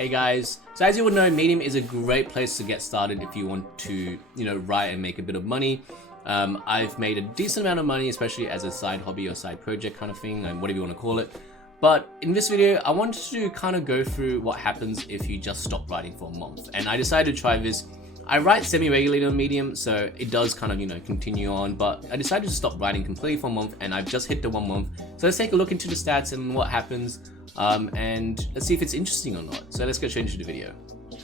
Hey guys, so as you would know, Medium is a great place to get started if you want to, write and make a bit of money. I've made a decent amount of money, especially as a side hobby or side project kind of thing, and whatever you want to call it. But in this video, I wanted to kind of go through what happens if you just stop writing for a month. And I decided to try this. I write semi-regularly on Medium, so it does kind of, continue on, but I decided to stop writing completely for a month, and I've just hit the 1 month. So let's take a look into the stats and what happens, and let's see if it's interesting or not. So let's go straight into the video.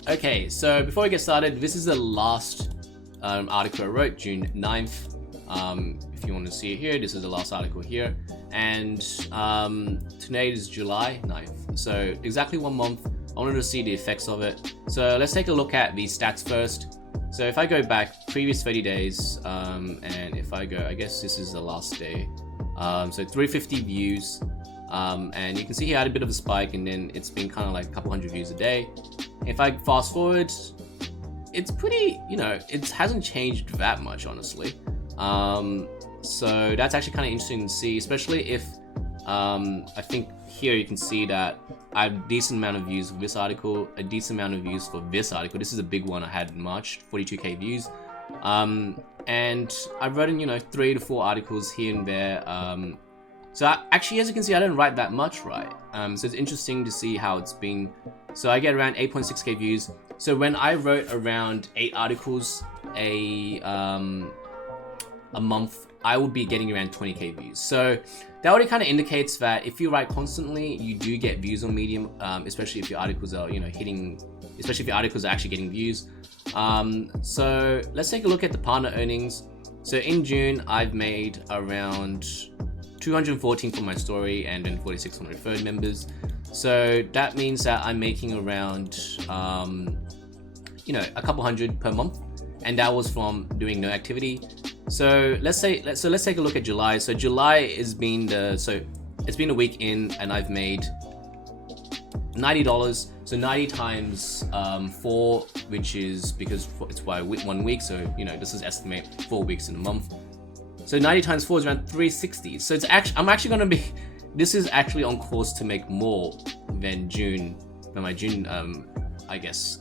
Okay, so before we get started, this is the last article I wrote, June 9th. If you want to see it here, this is the last article here. And today is July 9th. So exactly 1 month. I wanted to see the effects of it. So let's take a look at the stats first. So if I go back previous 30 days, and if I go, I guess this is the last day. So 350 views. And you can see here I had a bit of a spike, and then it's been kind of like a couple hundred views a day. If I fast forward, it's pretty, it hasn't changed that much, honestly. So that's actually kind of interesting to see, especially if I think here you can see that I have a decent amount of views for this article, a decent amount of views for this article. This is a big one I had in March, 42k views. And I've written, 3 to 4 articles here and there. So actually, as you can see, I don't write that much, right? So it's interesting to see how it's been. So I get around 8.6k views. So when I wrote around 8 articles a month, I would be getting around 20k views. So that already kind of indicates that if you write constantly, you do get views on Medium, especially if your articles are, especially if your articles are actually getting views. So let's take a look at the partner earnings. So in June, I've made around 214 for my story and then 46 for my referred members. So that means that I'm making around, a couple hundred per month, and that was from doing no activity. So let's take a look at July. So July has been it's been a week in, and I've made $90. So 90 times 4, which is because it's by 1 week. So this is estimate 4 weeks in a month. So 90 times 4 is around 360. So this is actually on course to make more than my June, I guess,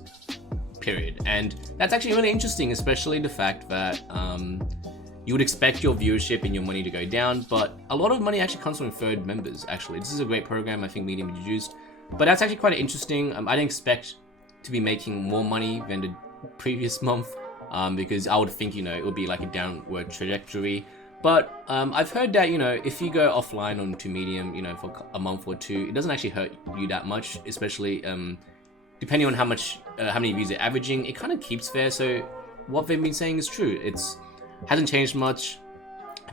period. And that's actually really interesting, especially the fact that you would expect your viewership and your money to go down, but a lot of money actually comes from referred members, actually. This is a great program I think Medium introduced, but that's actually quite interesting. I didn't expect to be making more money than the previous month, because I would think, it would be like a downward trajectory. But I've heard that, if you go offline onto Medium, for a month or 2, it doesn't actually hurt you that much, especially depending on how many views you're averaging. It kind of keeps fair. So what they've been saying is true. It's hasn't changed much.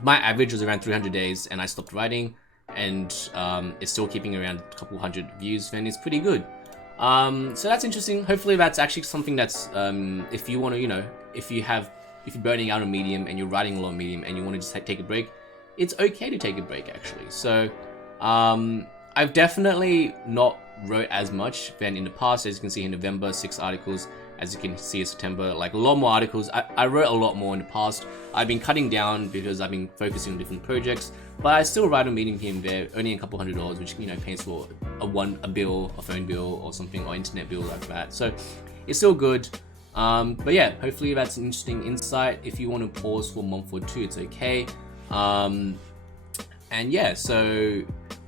My average was around 300 days, and I stopped writing, and it's still keeping around a couple hundred views, then it's pretty good. So that's interesting. Hopefully that's actually something that's if you want to, if you're burning out on Medium and you're writing a lot on Medium and you want to just take a break, it's okay to take a break, actually. So I've definitely not wrote as much than in the past. As you can see in November, 6 articles. As you can see in September, like a lot more articles. I wrote a lot more in the past. I've been cutting down because I've been focusing on different projects, but I still write on Medium here and there, earning a couple $100, which pays for a bill, a phone bill or something, or internet bill like that. So it's still good. But yeah, hopefully that's an interesting insight. If you want to pause for a month or 2, it's okay. And yeah,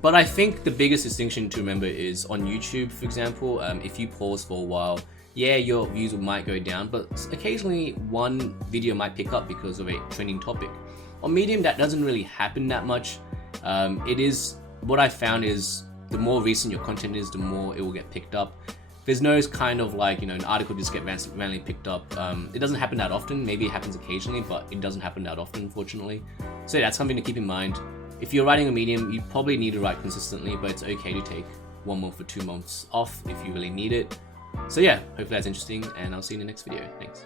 but I think the biggest distinction to remember is on YouTube, for example, if you pause for a while, yeah, your views might go down, but occasionally one video might pick up because of a trending topic. On Medium, that doesn't really happen that much. What I found is the more recent your content is, the more it will get picked up. There's no kind of like, an article just get randomly picked up. It doesn't happen that often. Maybe it happens occasionally, but it doesn't happen that often, unfortunately. So that's something to keep in mind. If you're writing a Medium, you probably need to write consistently, but it's okay to take 1 month or 2 months off if you really need it. So yeah, hopefully that's interesting, and I'll see you in the next video. Thanks.